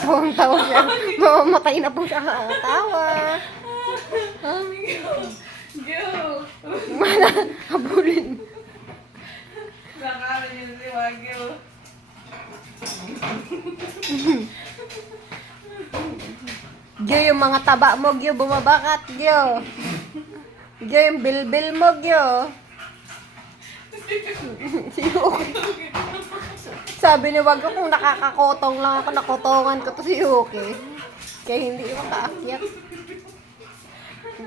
Tawang-tawa siya. Mamamatay na po siya tawa. Gyo! Mana, habulin. Nakarin yun si Wagyo. Gyo, yung mga taba mo, Gyo, bumabakat, Gyo. Gyo, yung bilbil mo, Gyo. Sabi ni Wag kung nakakakotong lang ako, nakotongan ko to si Yuki. Kaya hindi ko kaakyat.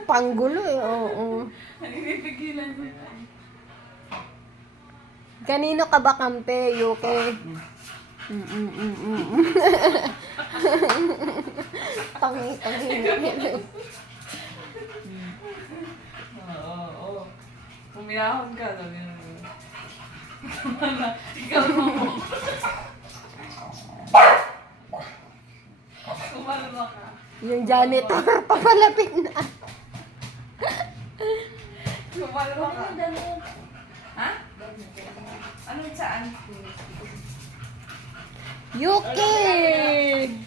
Panggulo eh, oo. Nanipigilan ko. Kanino ka ba kampe, Yuki? Tangi. Oo. Pumiyahon ka, sabi mo. Ikaw mo. Kumalma ka. Yung janitor, papalapit na. Kumalma ka. Ha? Anong saan? Yuki!